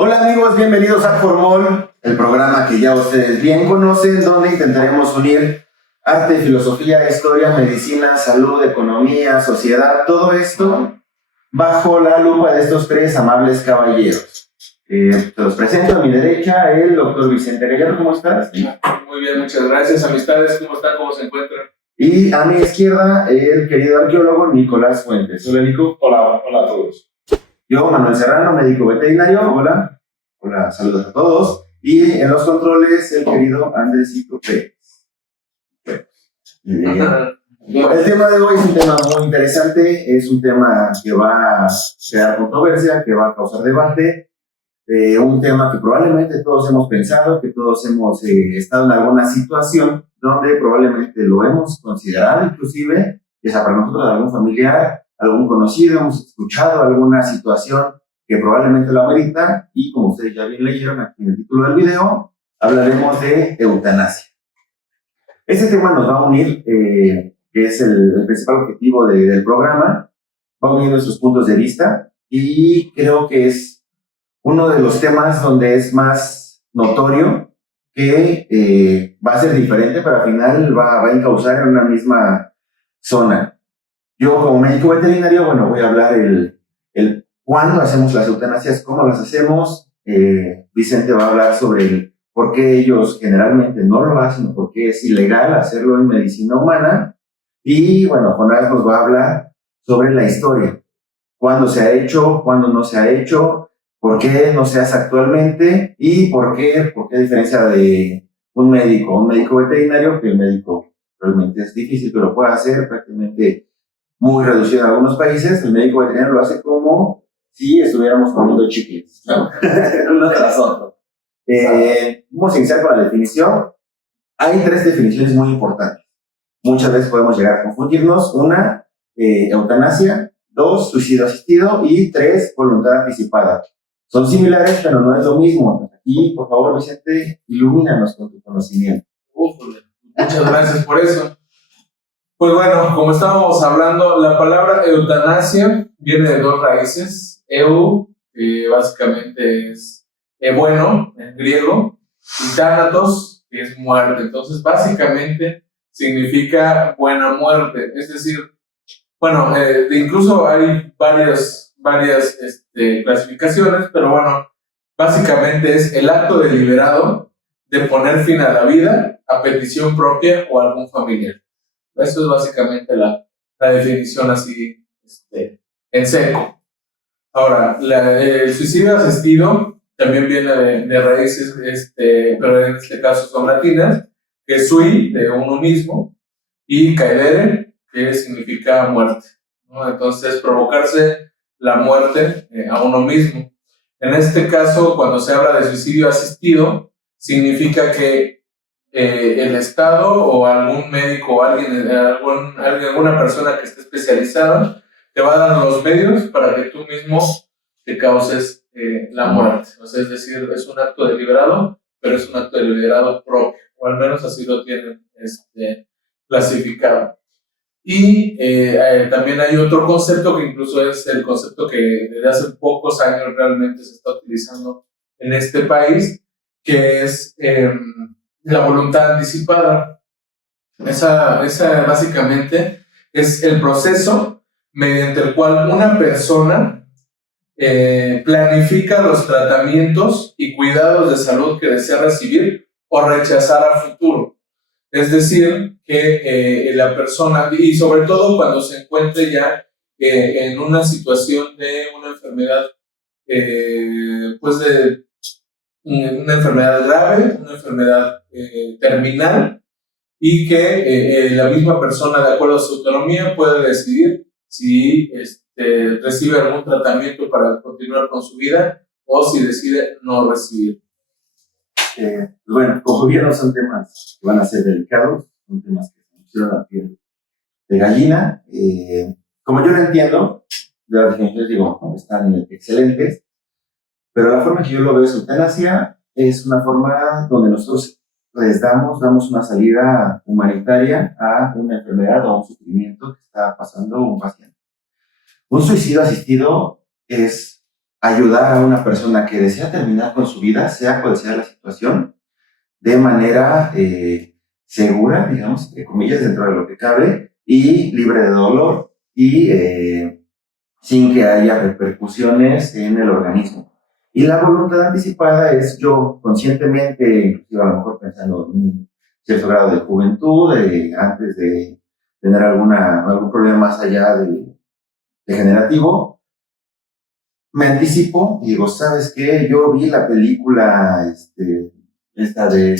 Hola amigos, bienvenidos a Formol, el programa que ya ustedes bien conocen, donde intentaremos unir arte, filosofía, historia, medicina, salud, economía, sociedad, todo esto bajo la lupa de estos tres amables caballeros. Te los presento a mi derecha, el doctor Vicente Gallardo. ¿Cómo estás? Muy bien, muchas gracias. Amistades, ¿cómo están? ¿Cómo se encuentran? Y a mi izquierda, el querido arqueólogo Nicolás Fuentes. Hola, Nico. Hola a todos. Yo, Manuel Serrano, médico veterinario. Hola. Hola, saludos a todos. Y en los controles, el querido Andresito Pérez. El tema de hoy es un tema muy interesante, es un tema que va a crear controversia, que va a causar debate, un tema que probablemente todos hemos pensado, que todos hemos estado en alguna situación donde probablemente lo hemos considerado, inclusive, ya sea para nosotros algún familiar, algún conocido, hemos escuchado alguna situación que probablemente lo amerita, y como ustedes ya bien leyeron aquí en el título del video, hablaremos de eutanasia. Este tema nos va a unir, que es el principal objetivo del programa, va a unir nuestros puntos de vista, y creo que es uno de los temas donde es más notorio que va a ser diferente, pero al final va a encauzar en una misma zona. Yo como médico veterinario, bueno, voy a hablar el cuándo hacemos las eutanasias, cómo las hacemos. Vicente va a hablar sobre el por qué ellos generalmente no lo hacen, o por qué es ilegal hacerlo en medicina humana. Y bueno, Jonás nos va a hablar sobre la historia, cuándo se ha hecho, cuándo no se ha hecho, por qué no se hace actualmente y por qué a diferencia de un médico veterinario, que el médico realmente es difícil que lo pueda hacer, prácticamente muy reducido en algunos países, el médico veterinario lo hace como si estuviéramos comiendo chicles, ¿no? Uno tras otro. Vamos a iniciar con la definición. Hay tres definiciones muy importantes. Muchas veces podemos llegar a confundirnos. Una, eutanasia. Dos, suicidio asistido. Y tres, voluntad anticipada. Son similares, pero no es lo mismo. Y, por favor, Vicente, ilumínanos con tu conocimiento. Muchas gracias por eso. Pues bueno, como estábamos hablando, la palabra eutanasia viene de dos raíces. Que básicamente es bueno, en griego, y thanatos, que es muerte. Entonces, básicamente significa buena muerte. Es decir, bueno, incluso hay varias clasificaciones, pero bueno, básicamente es el acto deliberado de poner fin a la vida a petición propia o algún familiar. Eso es básicamente la definición así, en seco. Ahora, el suicidio asistido también viene de raíces, pero en este caso son latinas, que es sui, de uno mismo, y caedere, que significa muerte, ¿no? Entonces, provocarse la muerte a uno mismo. En este caso, cuando se habla de suicidio asistido, significa que el Estado o algún médico o alguna persona que esté especializada te va a dar los medios para que tú mismo te causes la muerte. O sea, es decir, es un acto deliberado, pero es un acto deliberado propio, o al menos así lo tienen clasificado. Y también hay otro concepto que incluso es el concepto que desde hace pocos años realmente se está utilizando en este país, que es la voluntad anticipada. Esa básicamente es el proceso mediante el cual una persona planifica los tratamientos y cuidados de salud que desea recibir o rechazar a futuro. Es decir, que la persona, y sobre todo cuando se encuentre ya en una situación de una enfermedad, pues de una enfermedad grave, una enfermedad terminal, y que la misma persona, de acuerdo a su autonomía, puede decidir si recibe algún tratamiento para continuar con su vida o si decide no recibir. Bueno, como vieron, son temas que van a ser delicados, son temas que se pusieron a piel de gallina. Como yo lo entiendo, de las definiciones digo, están excelentes, pero la forma que yo lo veo es eutanasia, es una forma donde nosotros les damos una salida humanitaria a una enfermedad o a un sufrimiento que está pasando un paciente. Un suicidio asistido es ayudar a una persona que desea terminar con su vida, sea cual sea la situación, de manera segura, digamos, entre comillas, dentro de lo que cabe, y libre de dolor, y sin que haya repercusiones en el organismo. Y la voluntad anticipada es yo conscientemente, inclusive a lo mejor pensando en un cierto grado de juventud, antes de tener algún problema más allá de degenerativo, me anticipo y digo, ¿sabes qué? Yo vi la película esta del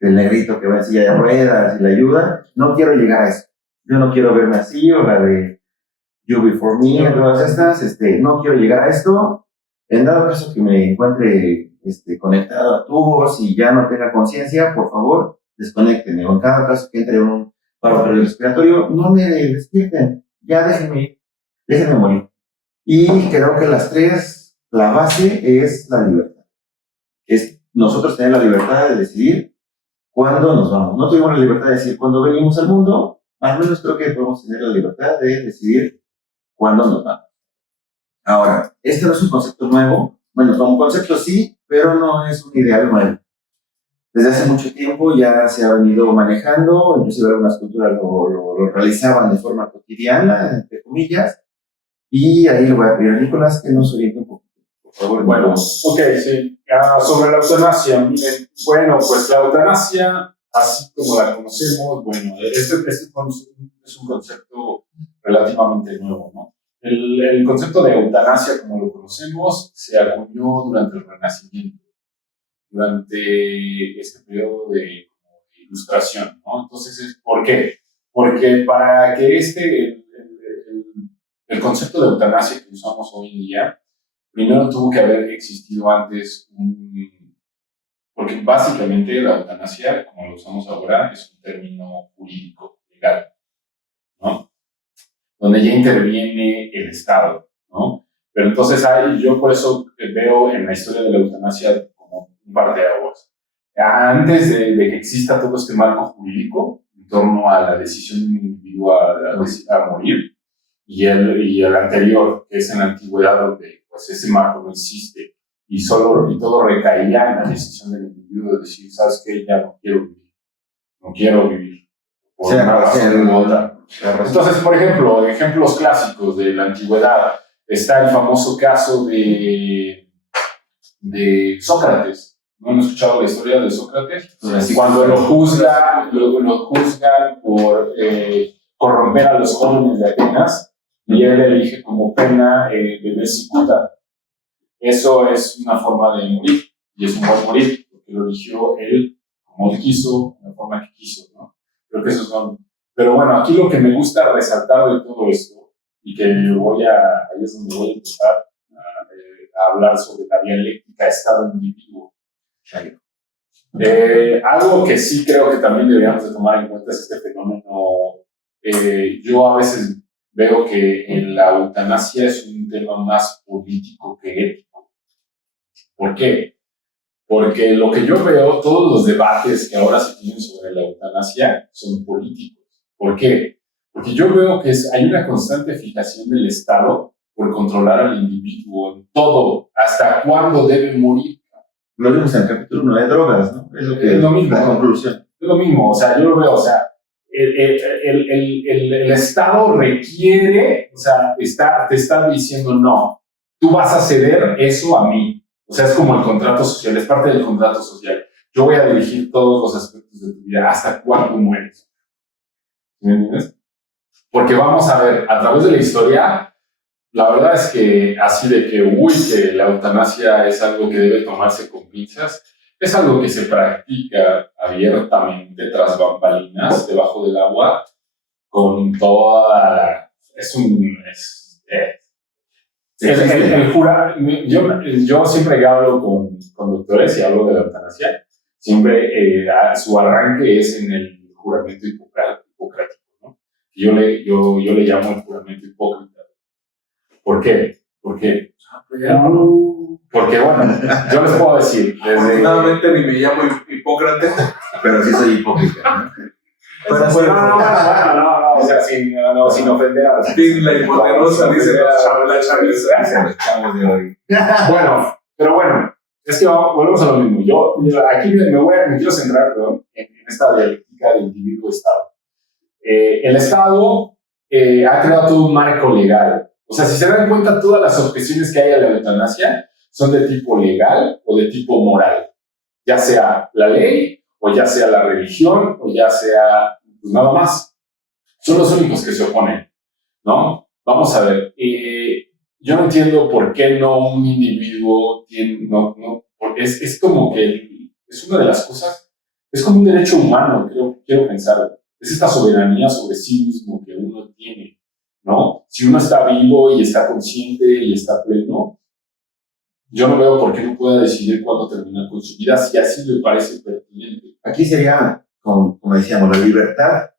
negrito que va en silla de ruedas y la ayuda, no quiero llegar a eso. Yo no quiero verme así, o la de You Before Me, todas estas, no quiero llegar a esto. En dado caso que me encuentre conectado a tubos y ya no tenga conciencia, por favor, desconéctenme. O en cada caso que entre un paro respiratorio, no me despierten, ya déjenme morir. Y creo que la base es la libertad. Es nosotros tener la libertad de decidir cuándo nos vamos. No tuvimos la libertad de decidir cuándo venimos al mundo, al menos creo que podemos tener la libertad de decidir cuándo nos vamos. Ahora, este no es un concepto nuevo. Bueno, como concepto sí, pero no es un ideal nuevo. Desde hace mucho tiempo ya se ha venido manejando, inclusive algunas culturas lo realizaban de forma cotidiana, entre comillas, y ahí le voy a pedir a Nicolás que nos oriente un poquito, por favor. Bueno, ok, sí. Sobre la eutanasia, miren, bueno, pues la eutanasia, así como la conocemos, bueno, este es un concepto relativamente nuevo, ¿no? El concepto de eutanasia, como lo conocemos, se acuñó durante el Renacimiento, durante este periodo de ilustración, ¿no? Entonces, ¿por qué? Porque para que el concepto de eutanasia que usamos hoy en día, primero tuvo que haber existido antes porque básicamente la eutanasia, como lo usamos ahora, es un término jurídico, legal, ¿no? Donde ya interviene el Estado, ¿no? Pero entonces yo por eso veo en la historia de la eutanasia como un parteaguas. Antes de que exista todo este marco jurídico en torno a la decisión de un individuo a morir, y el anterior, que es en la antigüedad, donde pues ese marco no existe, y todo recaía en la decisión del individuo de decir, ¿sabes qué? Ya no quiero vivir, por una razón u otra. Entonces, por ejemplo, ejemplos clásicos de la antigüedad, está el famoso caso de Sócrates. ¿No han escuchado la historia de Sócrates? Sí. Cuando lo juzgan por corromper a los jóvenes de Atenas, y él elige como pena beber cicuta. Eso es una forma de morir, y es un buen morir, porque lo eligió él como él quiso, de la forma que quiso, ¿no? Creo que esos son. Pero bueno, aquí lo que me gusta resaltar de todo esto, y que ahí es donde voy a empezar a hablar sobre la dialéctica Estado-individuo. Algo que sí creo que también deberíamos de tomar en cuenta es este fenómeno. Yo a veces veo que en la eutanasia es un tema más político que ético. ¿Por qué? Porque lo que yo veo, todos los debates que ahora se tienen sobre la eutanasia son políticos. ¿Por qué? Porque yo veo que hay una constante fijación del Estado por controlar al individuo en todo, hasta cuándo debe morir. Lo vimos en el capítulo 1 de drogas, ¿no? Es lo mismo, la conclusión. Es lo mismo, o sea, yo lo veo, o sea, el Estado requiere, o sea, te está diciendo, no, tú vas a ceder eso a mí. O sea, es como el contrato social, es parte del contrato social. Yo voy a dirigir todos los aspectos de tu vida hasta cuándo mueres. ¿Me entiendes? Porque vamos a ver, a través de la historia, la verdad es que así de que la eutanasia es algo que debe tomarse con pinzas, es algo que se practica abiertamente tras bambalinas, debajo del agua, con toda yo siempre hablo con doctores y hablo de la eutanasia, siempre su arranque es en el juramento hipocrático, ¿no? Yo le llamo el juramento hipócrita. ¿Por qué? Porque bueno, yo les puedo decir, afortunadamente ni me llamo Hipócrates, pero sí soy hipócrita, ¿no? No, o sea, sin ofender a la hipotenusa, dice Los chavos de hoy. Bueno, pero bueno, es que volvemos a lo mismo. Yo aquí me quiero centrar, perdón, en esta dialéctica de individuo-Estado. El Estado ha creado todo un marco legal. O sea, si se dan cuenta, todas las objeciones que hay a la eutanasia son de tipo legal o de tipo moral. Ya sea la ley, o ya sea la religión, o ya sea pues nada más. Son los únicos que se oponen, ¿no? Vamos a ver. Yo no entiendo por qué no un individuo tiene, porque es como que es una de las cosas, es como un derecho humano, quiero pensar. Es esta soberanía sobre sí mismo que uno tiene, ¿no? Si uno está vivo y está consciente y está pleno, yo no veo por qué no pueda decidir cuándo terminar con su vida, si así le parece pertinente. Aquí sería, como decíamos, la libertad,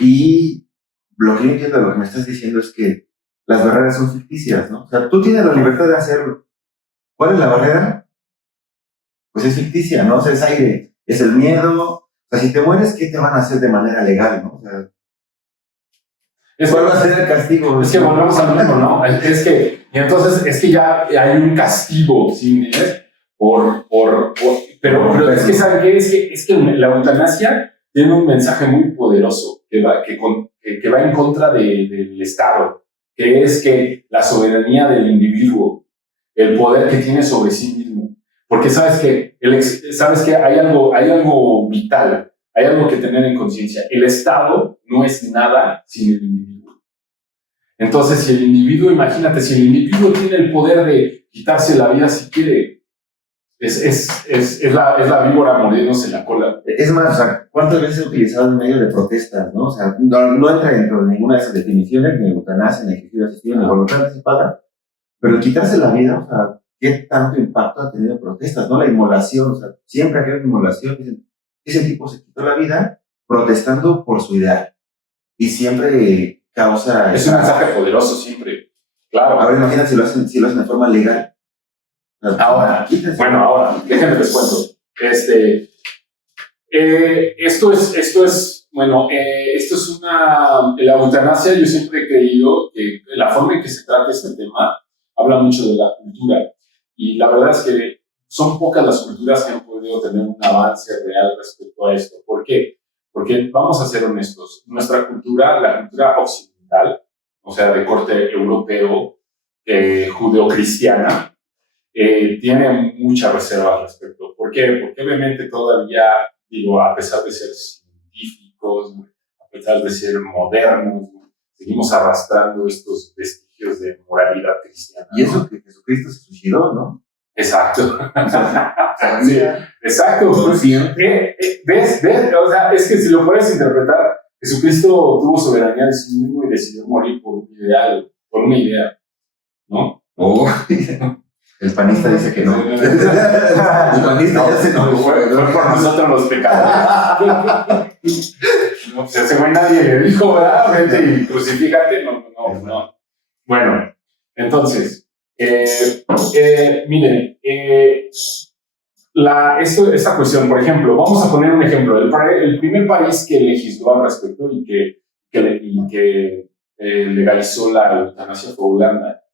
y lo que yo entiendo de lo que me estás diciendo es que las barreras son ficticias, ¿no? O sea, tú tienes la libertad de hacerlo. ¿Cuál es la barrera? Pues es ficticia, ¿no? O sea, es aire, es el miedo. O sea, si te mueres, ¿qué te van a hacer de manera legal, no? O sea, ¿cuál va a ser el castigo? Es que volvemos a lo mismo, ¿no? Y entonces es que ya hay un castigo, ¿sí? Pero es que, ¿saben qué? Es que la eutanasia tiene un mensaje muy poderoso que va en contra del Estado, que es que la soberanía del individuo, el poder que tiene sobre sí mismo. Porque sabes que hay algo vital, hay algo que tener en conciencia. El Estado no es nada sin el individuo. Entonces, si el individuo, imagínate, si el individuo tiene el poder de quitarse la vida si quiere, es la víbora mordiéndose la cola. Es más, o sea, ¿cuántas veces he utilizado en medio de protestas, no? O sea, no entra dentro de ninguna de esas definiciones, ni eutanasia, ni ejercicio asistido, ni voluntad anticipada, pero el quitarse la vida, o sea, ¿qué tanto impacto ha tenido en protestas, no? La inmolación, o sea, siempre ha habido inmolación. Dicen, ese tipo se quitó la vida protestando por su ideal, y siempre causa... Es un mensaje poderoso siempre, claro. Ahora imagínate si lo hacen de forma legal. Ahora, déjenme les cuento. Esto es la eutanasia. Yo siempre he creído que la forma en que se trata este tema habla mucho de la cultura. Y la verdad es que son pocas las culturas que han podido tener un avance real respecto a esto. ¿Por qué? Porque vamos a ser honestos. Nuestra cultura, la cultura occidental, o sea, de corte europeo, judeocristiana, tiene mucha reserva al respecto. ¿Por qué? Porque obviamente todavía, a pesar de ser científicos, a pesar de ser modernos, seguimos arrastrando estos vestigios de moralidad cristiana. Y eso que Jesucristo se suicidó, ¿no? Exacto. Sí, exacto. ¿Ves? O sea, es que si lo puedes interpretar, Jesucristo tuvo soberanía de sí mismo y decidió morir por un ideal, por una idea, ¿no? Oh. El panista dice que no. El panista ya se enojó. Fue por nosotros los pecadores. No, pues ese güey nadie le dijo, ¿verdad? Vente y crucifícate. No. Bueno, entonces, miren, esta cuestión, por ejemplo, vamos a poner un ejemplo. El primer país que legisló al respecto y que legalizó la eutanasia fue Holanda.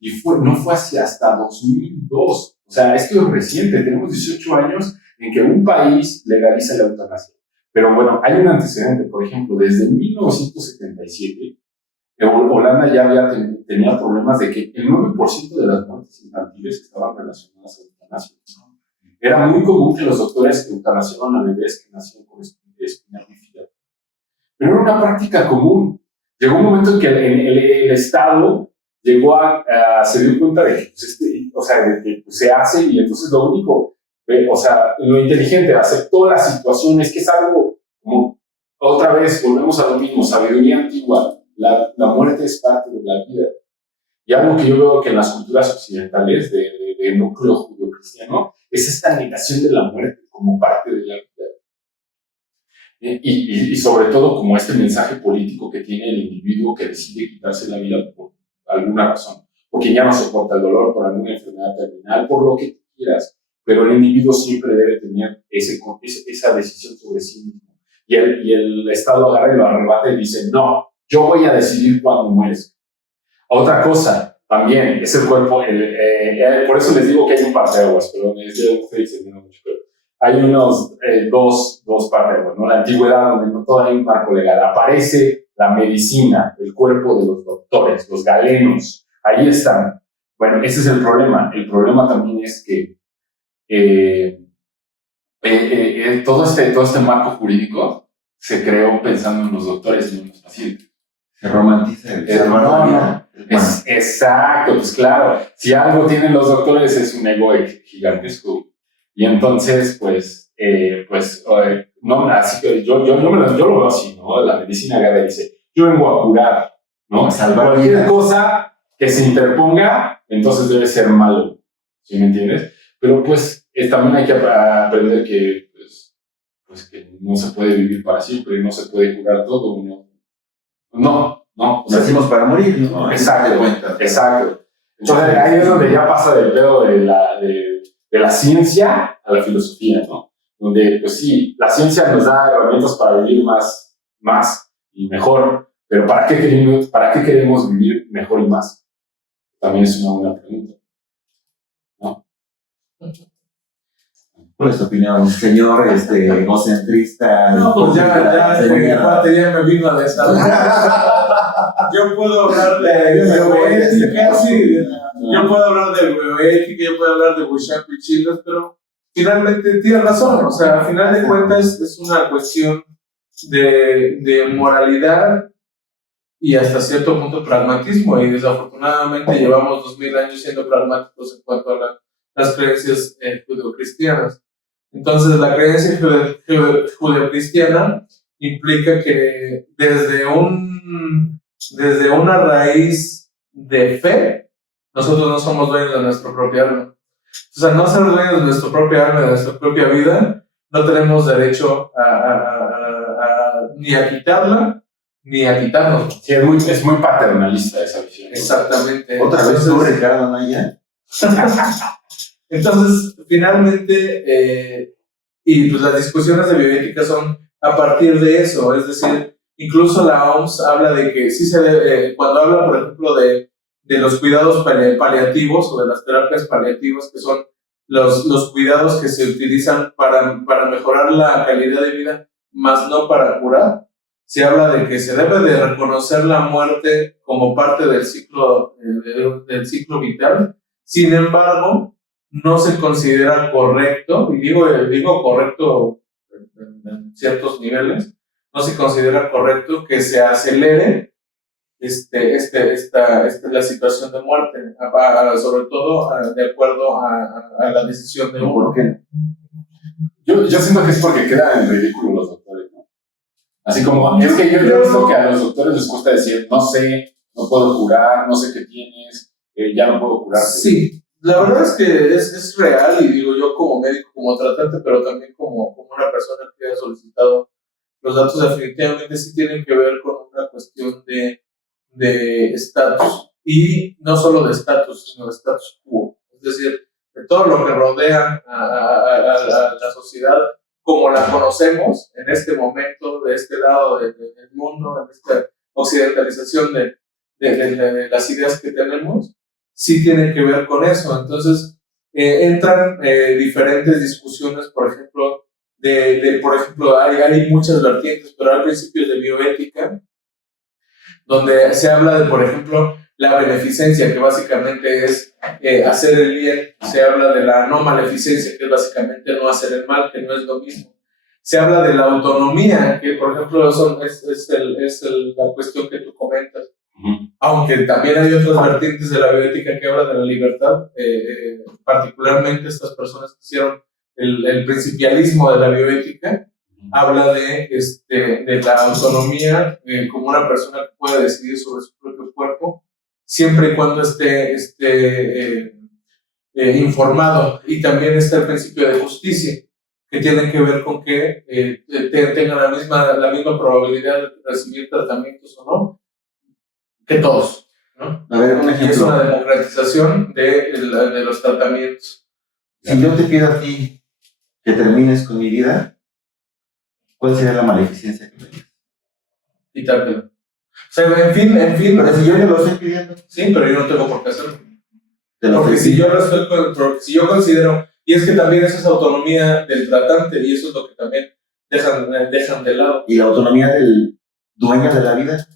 Y no fue hasta 2002. O sea, esto es reciente. Tenemos 18 años en que un país legaliza la eutanasia. Pero bueno, hay un antecedente. Por ejemplo, desde 1977, Holanda ya tenía problemas de que el 9% de las muertes infantiles estaban relacionadas a la eutanasia. Era muy común que los doctores eutanasiaban a bebés que nacían con espina bífida. Pero era una práctica común. Llegó un momento en que el Estado se dio cuenta de que se hace, y entonces lo único, lo inteligente, aceptó la situación. Es que es algo como, otra vez, volvemos a lo mismo, sabiduría antigua, la muerte es parte de la vida. Y algo que yo veo que en las culturas occidentales de núcleo judeocristiano es esta negación de la muerte como parte de la vida. Y sobre todo como este mensaje político que tiene el individuo que decide quitarse la vida por alguna razón, porque ya no soporta el dolor, por alguna enfermedad terminal, por lo que quieras, pero el individuo siempre debe tener esa decisión sobre sí mismo. Y el Estado agarra y lo arrebata y dice, no, yo voy a decidir cuándo mueres. Otra cosa, también, es el cuerpo, por eso les digo que hay un parteaguas, pero me estoy extendiendo mucho, pero hay unos dos parteaguas, ¿no? La antigüedad, donde no todo hay un marco legal, aparece la medicina, el cuerpo de los doctores, los galenos, ahí están. Bueno, ese es el problema. El problema también es que todo este marco jurídico se creó pensando en los doctores y en los pacientes. Se romantiza el salvar la vida. Exacto, pues claro, si algo tienen los doctores es un ego gigantesco. Y entonces, no, así que yo lo veo así, ¿no? La medicina agarra y dice, yo vengo a curar, ¿no? A salvar cualquier vidas. cosa que se interponga, entonces debe ser malo, ¿sí me entiendes? Pero pues también hay que aprender que, que no se puede vivir para siempre, no se puede curar todo, no, o sea, Nacimos para morir, ¿no? Exacto. Entonces ahí es donde ya pasa del pedo de la ciencia a la filosofía, ¿no? Donde, pues sí, la ciencia nos da herramientas para vivir más y mejor, pero ¿para qué queremos vivir mejor y más? También es una buena pregunta, ¿no? ¿Cuál es tu opinión, señor egocentrista? No, pues ya me vino a desahogar. Yo puedo hablar de bioética, sí. Yo puedo hablar de bioética, yo puedo hablar de Bouchard y Chiles, pero finalmente tiene razón. O sea, al final de cuentas es una cuestión de moralidad y hasta cierto punto pragmatismo. Y desafortunadamente llevamos 2000 años siendo pragmáticos en cuanto a las creencias judeocristianas. Entonces, la creencia judeocristiana implica que desde una raíz de fe, nosotros no somos dueños de nuestra propia alma. O sea, no ser dueños de nuestra propia alma, de nuestra propia vida, no tenemos derecho ni a quitarla, ni a quitarnos. Sí, es muy paternalista esa visión. Exactamente. ¿Otra vez tú, Ricardo Anaya? Entonces, finalmente, y pues las discusiones de bioética son a partir de eso, es decir, incluso la OMS habla de que sí se debe, cuando habla, por ejemplo, de los cuidados paliativos o de las terapias paliativas, que son los cuidados que se utilizan para mejorar la calidad de vida, más no para curar, se habla de que se debe de reconocer la muerte como parte del ciclo vital. Sin embargo, no se considera correcto, y digo correcto en ciertos niveles, no se considera correcto que se acelere la situación de muerte, sobre todo de acuerdo a la decisión de uno. ¿Por qué? Yo siento que es porque quedan en ridículo los doctores, ¿no? Así como, es que yo he visto que a los doctores les gusta decir, no sé, no puedo curar, no sé qué tienes, ya no puedo curarte. Sí. La verdad es que es real, y digo yo como médico, como tratante, pero también como una persona que ha solicitado los datos, definitivamente sí tienen que ver con una cuestión de estatus, y no solo de estatus, sino de status quo, es decir, de todo lo que rodea a la sociedad como la conocemos en este momento, de este lado del mundo, en esta occidentalización de las ideas que tenemos, sí tiene que ver con eso. Entonces, entran diferentes discusiones, por ejemplo, por ejemplo, hay muchas vertientes, pero hay principios de bioética, donde se habla de, por ejemplo, la beneficencia, que básicamente es hacer el bien. Se habla de la no maleficencia, que es básicamente no hacer el mal, que no es lo mismo. Se habla de la autonomía, que por ejemplo es la cuestión que tú comentas. Aunque también hay otras vertientes de la bioética que hablan de la libertad, particularmente estas personas que hicieron el principialismo de la bioética, habla de la autonomía como una persona que puede decidir sobre su propio cuerpo, siempre y cuando esté informado. Y también está el principio de justicia, que tiene que ver con que tengan la misma probabilidad de recibir tratamientos o no, que todos, ¿no? A ver, un ejemplo. Y es una democratización de los tratamientos. Si yo te pido a ti que termines con mi vida, ¿cuál sería la maleficencia que me digas? Quitártelo. O sea, en fin. Pero si yo te lo estoy pidiendo. Sí, pero yo no tengo por qué hacerlo. Porque si yo considero, y es que también esa es autonomía del tratante, y eso es lo que también dejan de lado. ¿Y la autonomía del dueño de la vida?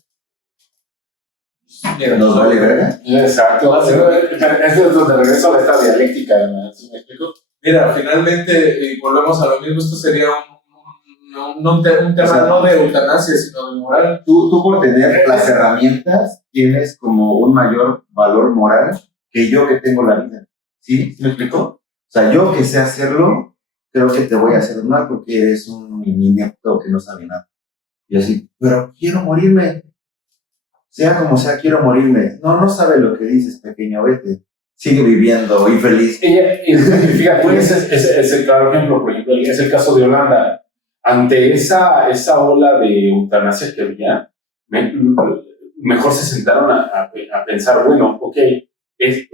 Mira, ¿Nos vale verga? Exacto. Eso es donde regreso a esta dialéctica, ¿sí me explico? Mira, finalmente, y volvemos a lo mismo, esto sería un tema no de eutanasia, sino de moral. Tú por tener las herramientas tienes como un mayor valor moral que yo que tengo la vida. ¿Sí? ¿Me explico? O sea, yo que sé hacerlo, creo que te voy a hacer mal porque eres un inepto que no sabe nada. Y así, pero quiero morirme. Sea como sea, quiero morirme. No sabe lo que dices, pequeño, vete. Sigue viviendo y feliz. Y fíjate, ese es el claro ejemplo, por ejemplo, es el caso de Holanda. Ante esa ola de eutanasia que había, mejor se sentaron a pensar, bueno, ok, el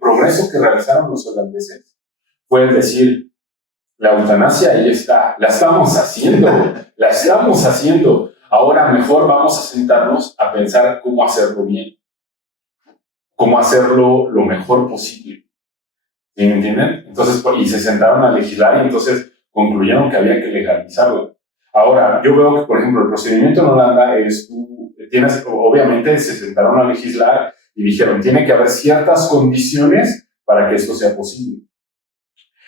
progreso que realizaron los holandeses fue decir, la eutanasia ahí está, la estamos haciendo. Ahora mejor vamos a sentarnos a pensar cómo hacerlo bien, cómo hacerlo lo mejor posible. ¿Sí me entienden? Entonces, y se sentaron a legislar y entonces concluyeron que había que legalizarlo. Ahora, yo veo que, por ejemplo, el procedimiento en Holanda es, obviamente se sentaron a legislar y dijeron, tiene que haber ciertas condiciones para que esto sea posible.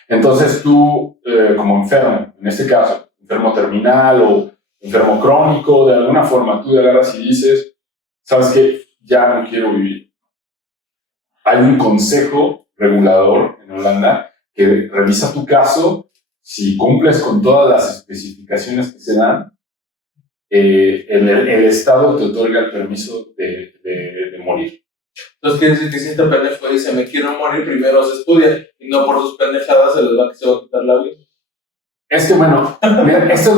Entonces tú, como enfermo, en este caso, enfermo terminal o enfermo crónico, de alguna forma tú te agarras y dices, ¿sabes qué? Ya no quiero vivir. Hay un consejo regulador en Holanda que revisa tu caso, si cumples con todas las especificaciones que se dan, el Estado te otorga el permiso de morir. Entonces quiere decir que si este pendejo dice me quiero morir, primero se estudia y no por sus pendejadas se va a quitar la vida. Es que bueno, esto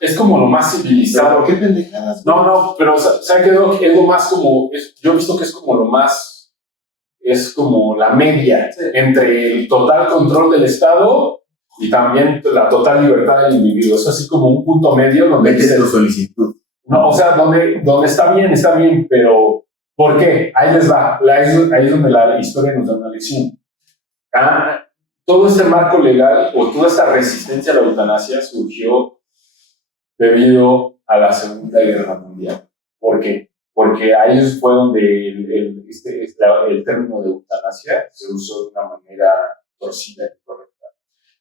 es como lo más civilizado. ¿Pero qué pendejadas? No, pero ¿sabe qué? Es lo más como, yo he visto que es como lo más, es como la media entre el total control del Estado y también la total libertad del individuo. Es así como un punto medio donde dice tu solicitud. No, o sea, donde está bien, pero ¿por qué? Ahí les va. Ahí es donde la historia nos da una lección. Todo este marco legal o toda esta resistencia a la eutanasia surgió debido a la Segunda Guerra Mundial. ¿Por qué? Porque ahí fue donde el término de eutanasia se usó de una manera torcida y incorrecta.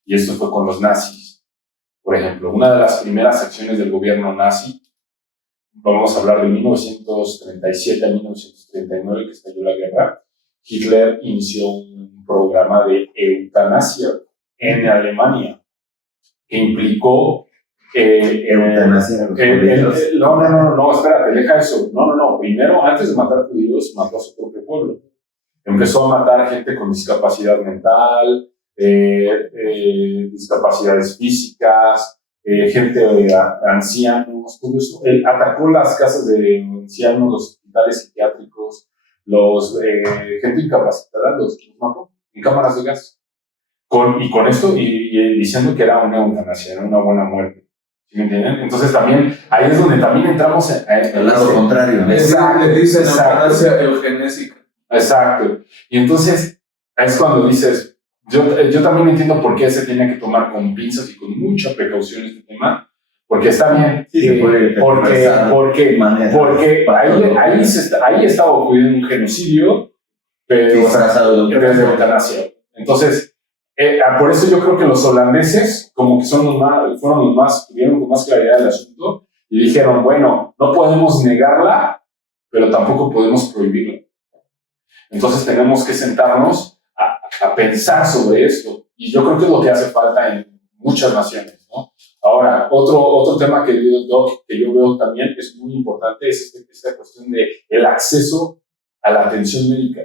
Y esto fue con los nazis. Por ejemplo, una de las primeras acciones del gobierno nazi, vamos a hablar de 1937 a 1939, que estalló la guerra, Hitler inició un programa de eutanasia en Alemania, que implicó eutanasia. No, espérate, deja eso. No. Primero, antes de matar judíos, mató a su propio pueblo. Empezó a matar gente con discapacidad mental, discapacidades físicas, gente ancianos, todo eso. Él atacó las casas de ancianos, los hospitales psiquiátricos, gente incapacitada, los mató en cámaras de gas. Con esto y diciendo que era una eutanasia, era una buena muerte. ¿Sí me entienden? Entonces también, ahí es donde también entramos en el lado contrario. Exacto, le dicen eutanasia eugenésica. Exacto. Y entonces, es cuando dices, yo también entiendo por qué se tiene que tomar con pinzas y con mucha precaución este tema, porque está bien, porque ahí estaba ocurriendo un genocidio, pero disfrazado de eutanasia. Entonces, por eso yo creo que los holandeses, como que tuvieron con más claridad el asunto, y dijeron, bueno, no podemos negarla, pero tampoco podemos prohibirla. Entonces tenemos que sentarnos a pensar sobre esto. Y yo creo que es lo que hace falta en muchas naciones, ¿no? Ahora, otro tema que yo veo también es muy importante es esta cuestión del acceso a la atención médica.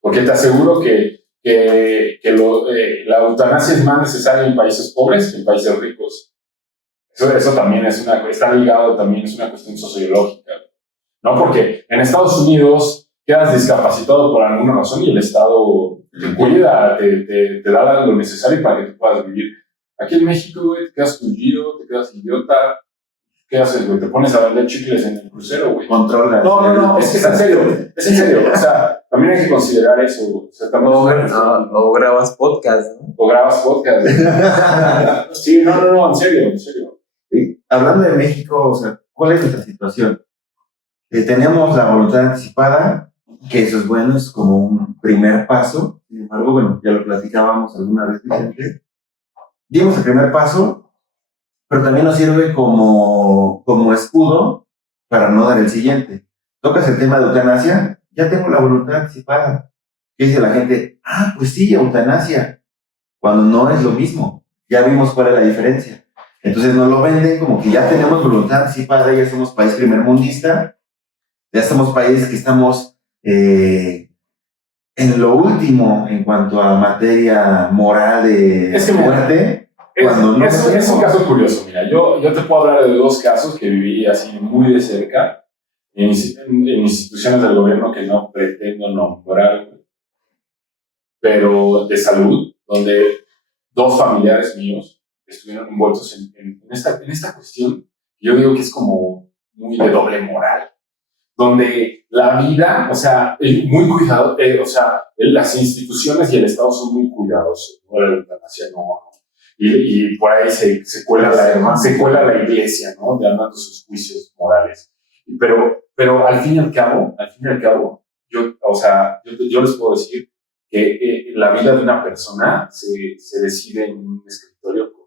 Porque te aseguro que la eutanasia es más necesaria en países pobres que en países ricos. Eso también está ligado, también es una cuestión sociológica, ¿no? Porque en Estados Unidos quedas discapacitado por alguna razón y el Estado te cuida, te da lo necesario para que tú puedas vivir. Aquí en México, güey, te quedas tullido, te quedas idiota, ¿Qué haces, güey? ¿Te pones a vender chicles en el crucero, güey? Controla. No, es que es en serio. O sea, también hay que considerar eso, güey. O sea, también O grabas podcast, ¿no? o grabas podcast. Sí, no, en serio. Sí. Hablando de México, o sea, ¿cuál es nuestra situación? Tenemos la voluntad anticipada, que eso es bueno, es como un primer paso. Sin embargo, bueno, ya lo platicábamos alguna vez, Vicente. Dimos el primer paso, pero también nos sirve como escudo para no dar el siguiente. Tocas el tema de eutanasia, ya tengo la voluntad anticipada. ¿Qué dice la gente? Ah, pues sí, eutanasia, cuando no es lo mismo. Ya vimos cuál es la diferencia. Entonces nos lo venden como que ya tenemos voluntad anticipada, ya somos país primermundista, ya somos país que estamos en lo último en cuanto a materia moral de muerte. Es un caso curioso, mira, yo te puedo hablar de 2 casos que viví así muy de cerca en instituciones del gobierno que no pretendo nombrar, pero de salud, donde 2 familiares míos estuvieron envueltos en esta cuestión. Yo digo que es como muy de doble moral, donde la vida, o sea, muy cuidado, o sea, las instituciones y el Estado son muy cuidadosos, ¿no? La eutanasia no. Y por ahí se cuela la iglesia, ¿no? Dando sus juicios morales. Pero al fin y al cabo, yo les puedo decir que la vida de una persona se decide en un escritorio con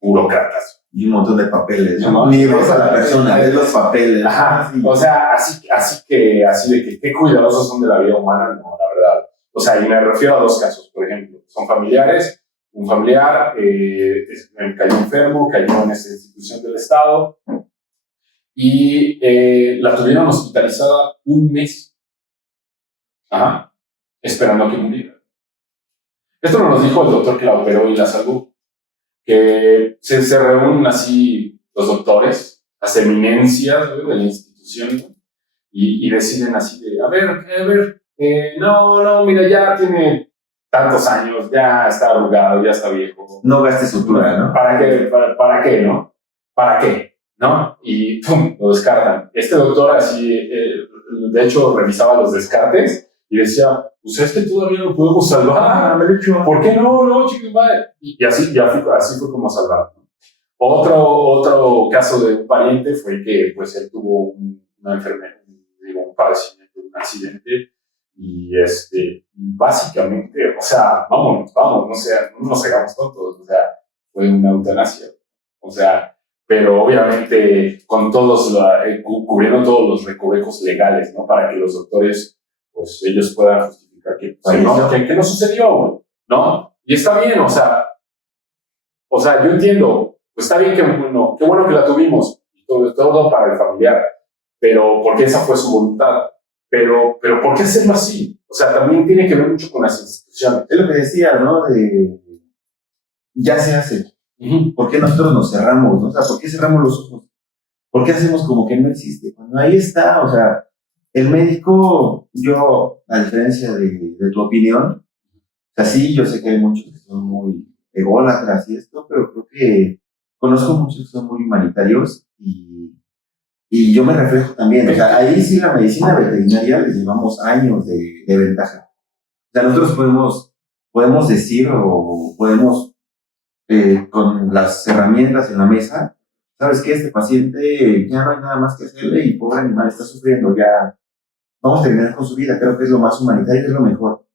burócratas. Y un montón de papeles. ¿No? Ni ves a la persona, ves los papeles. Ajá. Sí. O sea, así de que qué cuidadosos son de la vida humana, no, la verdad. O sea, y me refiero a 2 casos, por ejemplo. Son familiares. Un familiar cayó enfermo, cayó en esta institución del Estado y la tuvieron hospitalizada 1 mes, esperando a que muriera. Esto nos lo dijo el doctor que la operó y la salvó, que se reúnen así los doctores, las eminencias de la institución, ¿no? y deciden así de, a ver, no, mira, ya tiene tantos años, ya está arrugado, ya está viejo. No gastes sutura, ¿no? ¿Para qué, no? ¿Para qué? ¿No? Y ¡pum! Lo descartan. Este doctor así, de hecho, revisaba los descartes y decía, pues todavía lo podemos salvar. ¿Por qué no? No, chicos, vale. Y así fue como salvar. Otro caso de un pariente fue que pues él tuvo una enfermedad, un padecimiento, un accidente. Y básicamente, o sea, vamos, no nos hagamos tontos, o sea, fue una eutanasia, o sea, pero obviamente con cubriendo todos los recovecos legales, ¿no? Para que los doctores, pues ellos puedan justificar que no sucedió, ¿no? Y está bien, o sea, yo entiendo, pues está bien qué bueno que la tuvimos, y todo para el familiar, pero porque esa fue su voluntad. Pero ¿por qué hacerlo así? O sea, también tiene que ver mucho con las instituciones. Es lo que decía, ¿no? Ya se hace. ¿Por qué nosotros nos cerramos, no? O sea, ¿por qué cerramos los ojos? ¿Por qué hacemos como que no existe? Cuando ahí está, o sea, el médico, yo, a diferencia de tu opinión, o sea, sí, yo sé que hay muchos que son muy ególatras y esto, pero creo que conozco muchos que son muy humanitarios y yo me reflejo también. O sea, ahí sí la medicina veterinaria les llevamos años de ventaja. O sea, nosotros podemos decir o podemos, con las herramientas en la mesa, ¿sabes qué? Este paciente ya no hay nada más que hacerle y pobre animal está sufriendo, ya vamos a terminar con su vida. Creo que es lo más humanitario, es lo mejor.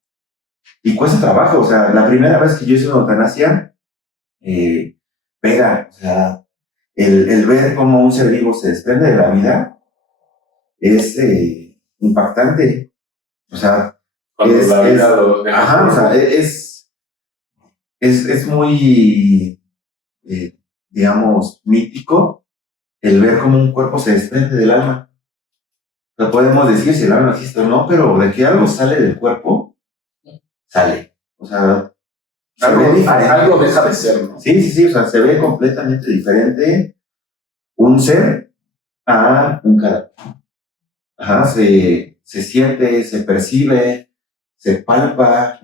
Y cuesta trabajo, o sea, la primera vez que yo hice una eutanasia, pega, o sea, el ver cómo un ser vivo se desprende de la vida es impactante. O sea, es muy, digamos, mítico el ver cómo un cuerpo se desprende del alma. O sea, podemos decir si el alma existe o no, pero de que algo sale del cuerpo, sale. O sea, algo deja de ser, ¿no? Sí, o sea, se ve completamente diferente un ser a un cadáver. Se siente, se percibe, se palpa,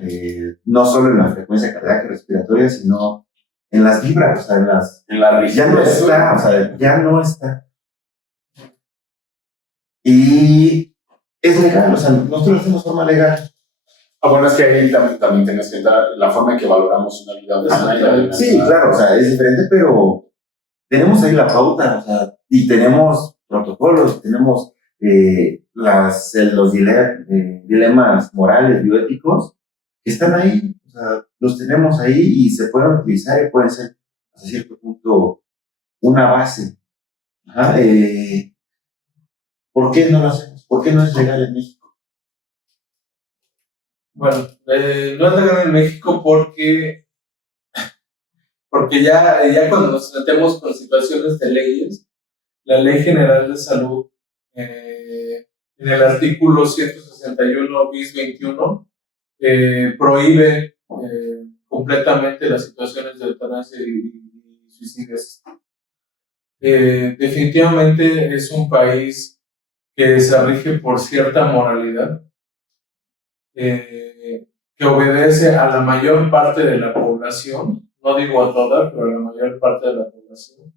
no solo en la frecuencia cardíaca y respiratoria, sino en las vibras, o sea, En la ya no rigidez, está, o sea, ya no está. Y es legal, o sea, nosotros lo hacemos de forma legal. Bueno, es que ahí también tienes que entrar la forma en que valoramos una vida humana y la de una Sí, vida. claro, o sea, es diferente, pero tenemos ahí la pauta, o sea, y tenemos protocolos, tenemos los dilemas morales, bioéticos, que están ahí, o sea, los tenemos ahí y se pueden utilizar y pueden ser, hasta cierto punto, una base. Ajá, ¿por qué no lo hacemos? ¿Por qué no es legal en México? Bueno, no es legal en México porque ya cuando nos metemos con situaciones de leyes, la Ley General de Salud, en el artículo 161 bis 21, prohíbe completamente las situaciones de eutanasia y suicidio asistido. Definitivamente es un país que se rige por cierta moralidad, que obedece a la mayor parte de la población, no digo a toda, pero a la mayor parte de la población,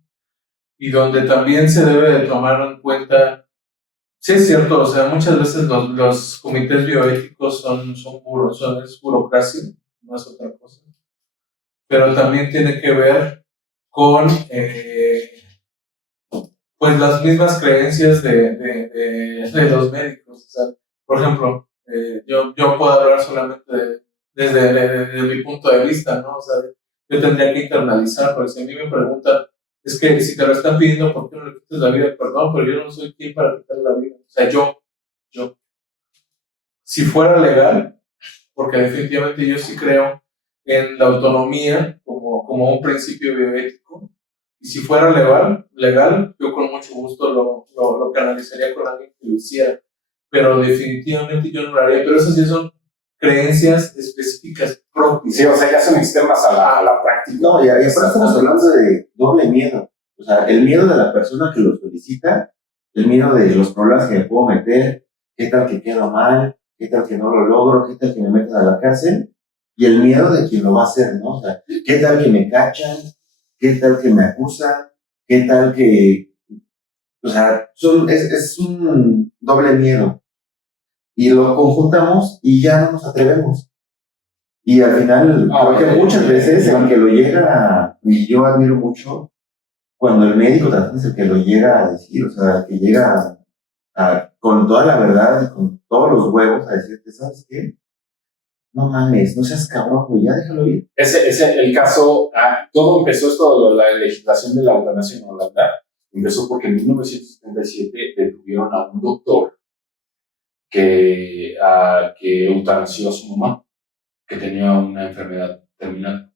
y donde también se debe de tomar en cuenta, sí es cierto, o sea, muchas veces los comités bioéticos es burocracia, no es otra cosa, pero también tiene que ver con pues las mismas creencias de los médicos. O sea, por ejemplo, yo puedo hablar solamente desde mi punto de vista, ¿no? O sea, yo tendría que internalizar, porque si a mí me preguntan, es que si te lo están pidiendo, ¿por qué no le quites la vida? Perdón, pero yo no soy quien para quitar la vida. O sea, yo. Si fuera legal, porque definitivamente yo sí creo en la autonomía como un principio bioético, y si fuera legal, yo con mucho gusto lo canalizaría con alguien que lo hiciera, pero definitivamente yo no lo haría, pero esas sí son creencias específicas propias. Sí, o sea, ya son externas a la práctica. No, y aparte estamos hablando de doble miedo. O sea, el miedo de la persona que lo solicita, el miedo de los problemas que me puedo meter, qué tal que quedo mal, qué tal que no lo logro, qué tal que me metan a la cárcel, y el miedo de quien lo va a hacer, ¿no? O sea, qué tal que me cachan, qué tal que me acusan, qué tal que... O sea, es un doble miedo. Y lo conjuntamos y ya no nos atrevemos. Y al final, creo que muchas veces, aunque lo llega, y yo admiro mucho, cuando el médico también es el que lo llega a decir, o sea, que llega con toda la verdad y con todos los huevos a decirte, ¿sabes qué? No mames, no seas cabrón, güey, ya déjalo ir. Ese el caso, todo empezó esto de la legislación de la eutanasia en Holanda. Empezó porque en 1977 detuvieron a un doctor que eutanasió a su mamá, que tenía una enfermedad terminal.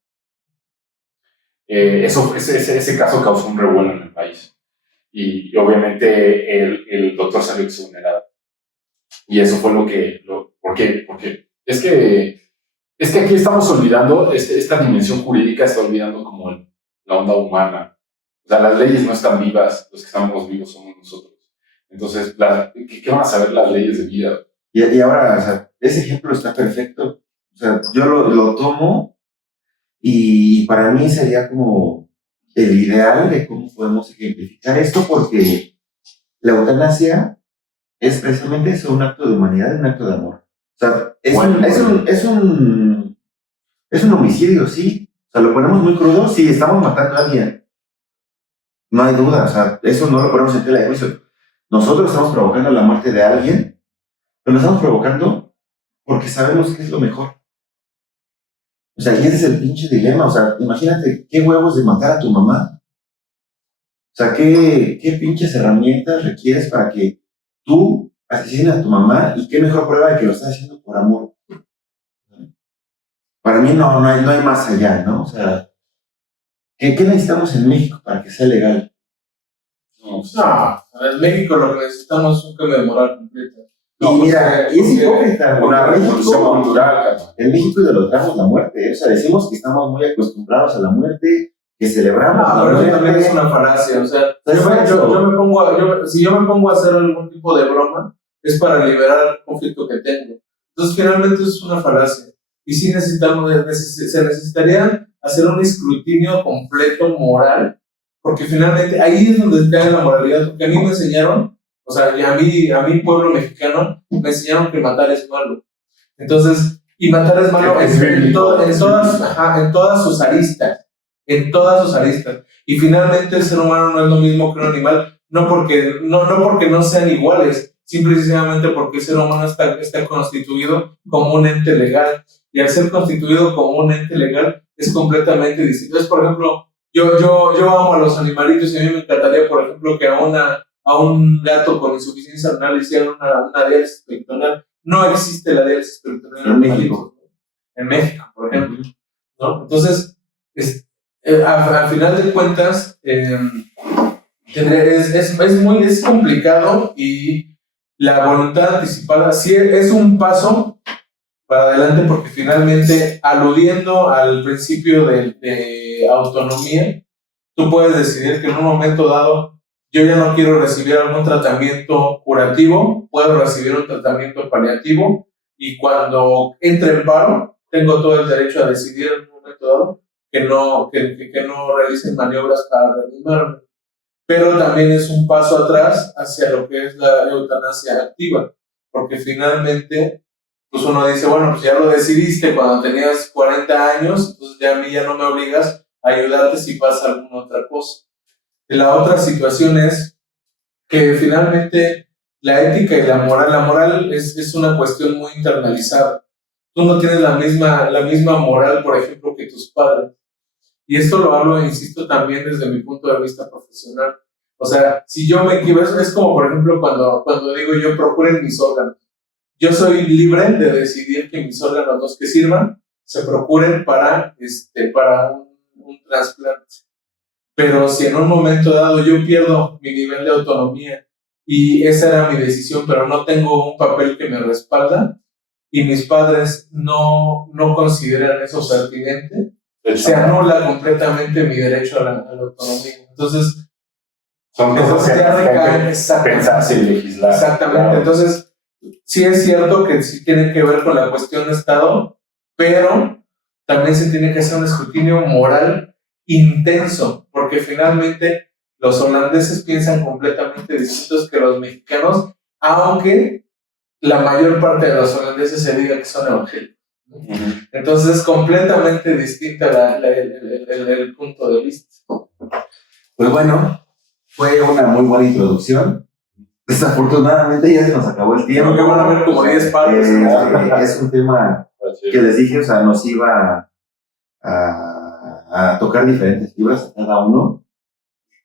Ese caso causó un revuelo en el país. Y obviamente el doctor salió exonerado. Y eso fue ¿por qué? Porque es que aquí estamos olvidando, esta dimensión jurídica está olvidando como la onda humana. O sea, las leyes no están vivas, los que estamos vivos somos nosotros. Entonces, ¿qué van a saber las leyes de vida? Y ahora, o sea, ese ejemplo está perfecto. O sea, yo lo tomo y para mí sería como el ideal de cómo podemos ejemplificar esto, porque la eutanasia es precisamente eso, un acto de humanidad, un acto de amor. O sea, es un homicidio, sí. O sea, lo ponemos muy crudo, sí, estamos matando a alguien. No hay duda, o sea, eso no lo ponemos en tela de juicio. Nosotros estamos provocando la muerte de alguien, pero lo estamos provocando porque sabemos que es lo mejor. O sea, y ese es el pinche dilema. O sea, imagínate qué huevos de matar a tu mamá. O sea, qué pinches herramientas requieres para que tú asesines a tu mamá, y qué mejor prueba de que lo estás haciendo por amor. Para mí no hay más allá, ¿no? O sea, ¿qué necesitamos en México para que sea legal? No, en México lo que necesitamos es un cambio de moral completo. Y mira, y es hipócrita. Una revolución cultural. En México idolatramos la muerte, ¿eh? O sea, decimos que estamos muy acostumbrados a la muerte, que celebramos la pero muerte. eso también es una falacia. O sea, si yo me pongo a hacer algún tipo de broma, es para liberar el conflicto que tengo. Entonces, finalmente es una falacia. Y sí se necesitarían hacer un escrutinio completo moral, porque finalmente ahí es donde cae la moralidad, porque a mí me enseñaron, o sea, y a mí pueblo mexicano, me enseñaron que matar es malo. Entonces, y matar es malo en todas sus aristas, en todas sus aristas. Y finalmente el ser humano no es lo mismo que un animal, no porque no sean iguales, simple y sencillamente porque el ser humano está constituido como un ente legal. Y al ser constituido como un ente legal es completamente distinto. Entonces, por ejemplo, yo amo a los animalitos y a mí me encantaría, por ejemplo, que a un gato con insuficiencia renal le hicieran una diálisis peritoneal. No existe la diálisis peritoneal en México. En México, por ejemplo, ¿no? Entonces, al final de cuentas, es complicado, y la voluntad anticipada sí es un paso para adelante, porque finalmente, aludiendo al principio de autonomía, tú puedes decidir que en un momento dado yo ya no quiero recibir algún tratamiento curativo, puedo recibir un tratamiento paliativo, y cuando entre en paro, tengo todo el derecho a decidir en un momento dado que no realicen maniobras para reanimarme. Pero también es un paso atrás hacia lo que es la eutanasia activa, porque finalmente, pues uno dice, bueno, pues ya lo decidiste cuando tenías 40 años, entonces ya a mí ya no me obligas a ayudarte si pasa alguna otra cosa. La otra situación es que finalmente la ética y la moral es una cuestión muy internalizada. Tú no tienes la misma moral, por ejemplo, que tus padres. Y esto lo hablo, insisto, también desde mi punto de vista profesional. O sea, si yo me equivoco, es como, por ejemplo, cuando digo yo, procuren mis órganos. Yo soy libre de decidir que mis órganos, los que sirvan, se procuren para un trasplante. Pero si en un momento dado yo pierdo mi nivel de autonomía y esa era mi decisión, pero no tengo un papel que me respalda, y mis padres no consideran eso pertinente, se anula completamente mi derecho a la autonomía. Entonces, son cosas que hay que pensarse y legislar. Exactamente. Claro. Entonces, sí es cierto que sí tiene que ver con la cuestión de Estado, pero también se tiene que hacer un escrutinio moral intenso, porque finalmente los holandeses piensan completamente distintos que los mexicanos, aunque la mayor parte de los holandeses se diga que son evangélicos. Entonces es completamente distinta el punto de vista. Pues bueno, fue una muy buena introducción. Desafortunadamente ya se nos acabó el tiempo. Creo que van a haber como 10 partes. Es un tema que les dije, o sea, nos iba a tocar diferentes fibras a cada uno.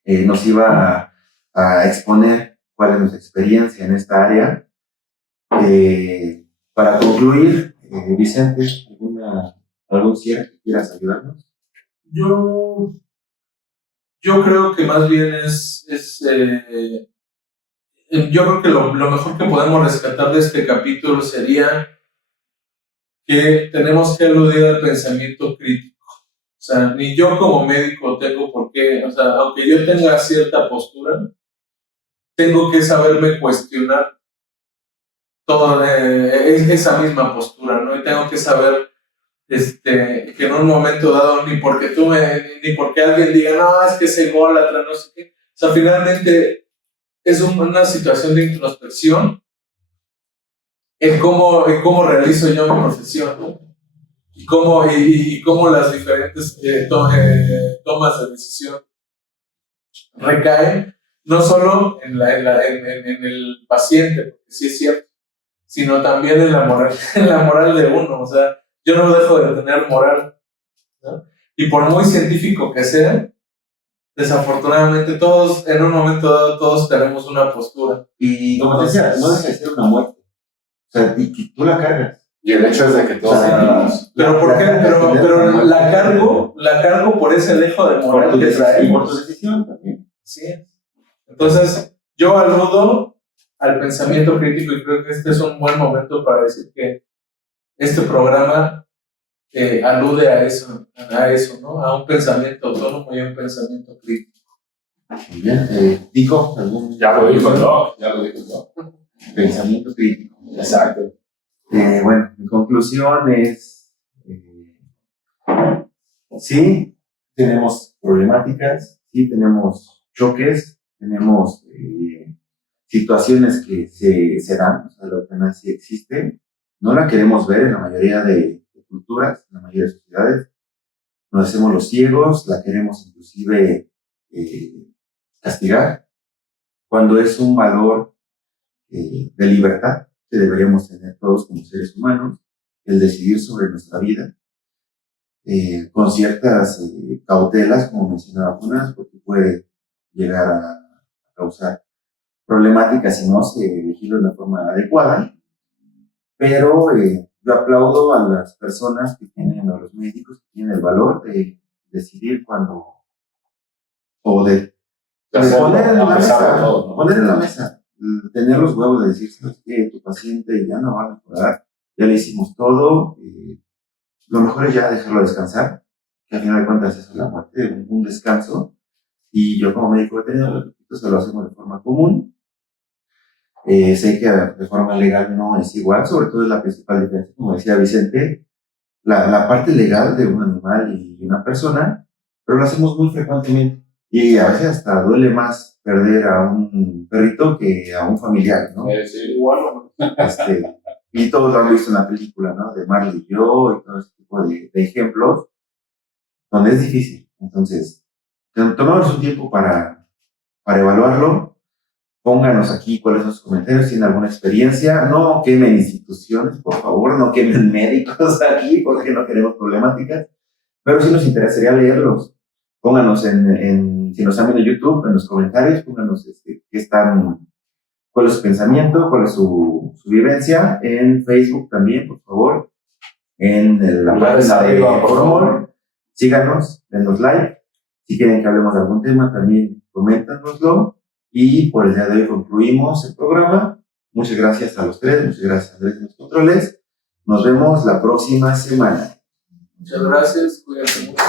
Nos iba a exponer cuál es nuestra experiencia en esta área. Para concluir, Vicente, ¿algún cierre que quieras ayudarnos? Yo creo que más bien yo creo que lo mejor que podemos rescatar de este capítulo sería que tenemos que aludir al pensamiento crítico. O sea, ni yo como médico tengo por qué, o sea, aunque yo tenga cierta postura, tengo que saberme cuestionar toda esa misma postura, ¿no? Y tengo que saber que en un momento dado, ni porque alguien diga, no, es que es ególatra, no sé qué. O sea, finalmente es una situación de introspección en cómo realizo yo mi profesión, ¿no? Y cómo las diferentes tomas de decisión recaen no solo en el paciente, porque sí es cierto, sino también en la moral de uno. O sea, yo no dejo de tener moral, ¿no? Y por muy científico que sea, desafortunadamente todos, en un momento dado, todos tenemos una postura. Y como te decía, no deja de ser una muerte. O sea, y tú la cargas. Y el hecho es de que todos tenemos. Pero ¿por qué? Pero la cargo por ese dejo de moral que trae. Y por tu decisión también. Sí. Entonces, yo aludo al pensamiento crítico, y creo que este es un buen momento para decir que este programa alude a eso, ¿no? A un pensamiento autónomo y a un pensamiento crítico. Muy bien. Dico, ya lo dijo Doc. Pensamiento crítico. Exacto. Bueno, mi conclusión es Sí, tenemos problemáticas, sí tenemos choques, tenemos situaciones que se dan, o sea, la eutanasia existe, no la queremos ver en la mayoría de culturas, en la mayoría de sociedades, nos hacemos los ciegos, la queremos inclusive castigar, cuando es un valor de libertad que deberíamos tener todos como seres humanos, el decidir sobre nuestra vida, con ciertas cautelas, como mencionaba Jonas, porque puede llegar a causar problemáticas si no se vigila de una forma adecuada, pero yo aplaudo a las personas que tienen, a los médicos que tienen el valor de decidir cuando, o de poner en la mesa, todo, ¿no? poner en la mesa, tener los huevos de decir, ¿sabes qué? Tu paciente ya no va a mejorar, ya le hicimos todo, lo mejor es ya dejarlo descansar, que al final de cuentas eso es la muerte, un descanso, y yo como médico veterinario, se lo hacemos de forma común. Sé que de forma legal no es igual, sobre todo es la principal diferencia, como decía Vicente, la parte legal de un animal y una persona, pero lo hacemos muy frecuentemente. Y a veces hasta duele más perder a un perrito que a un familiar, ¿no? Sí, igual. Y todos lo han visto en la película, ¿no? De Marley y yo, y todo ese tipo de ejemplos, donde es difícil. Entonces, tomamos un tiempo para evaluarlo. Pónganos aquí cuáles son sus comentarios, si tienen alguna experiencia. No quemen instituciones, por favor, no quemen médicos aquí, porque no queremos problemáticas. Pero sí nos interesaría leerlos. Pónganos si nos están viendo en YouTube, en los comentarios, pónganos cuál es su pensamiento, cuál es su vivencia. En Facebook también, por favor. En la página de Formol. Síganos, denos like. Si quieren que hablemos de algún tema, también coméntanoslo. Y por el día de hoy concluimos el programa. Muchas gracias a los tres, muchas gracias a Andrés en los controles. Nos vemos la próxima semana. Muchas gracias, cuídense mucho.